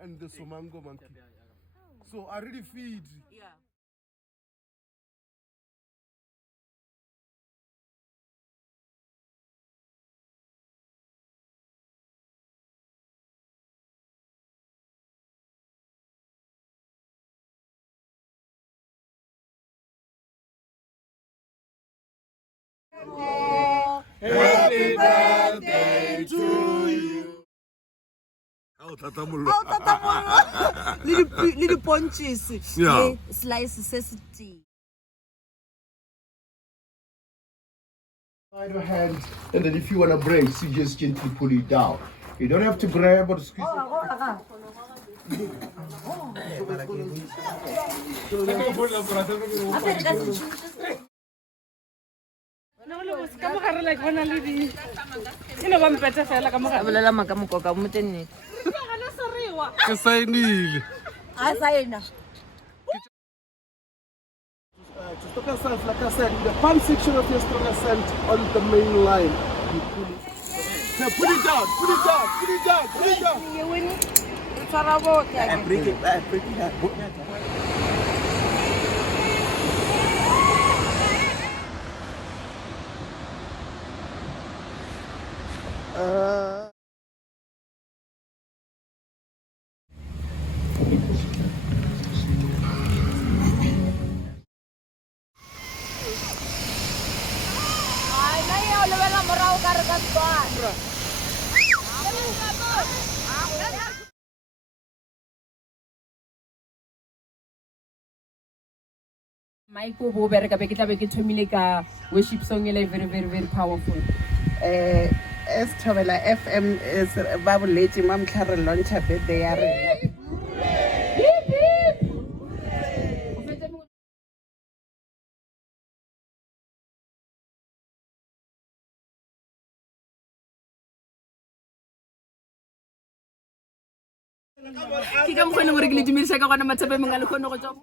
And the Somango monkey. So I really feed. Yeah. Happy birthday to you. Oh, tatamolo. Little punches. Yeah. Slice sensitive. Side of hand, and then if you want to brace, you just gently pull it down. You don't have to grab or squeeze Just look yourself, like I said, in the palm section of your strong ascent on the main line. You pull it. Now put it down, put it down, put it down, put it down. Break it. Makgoebaskloof worship song very very powerful. As Thobela FM is Bible late Mam Carol launch birthday ya rena. Ke ka mokgwa le gore ke le dumedisa ka gona matshepe mongwe le kgone go tswa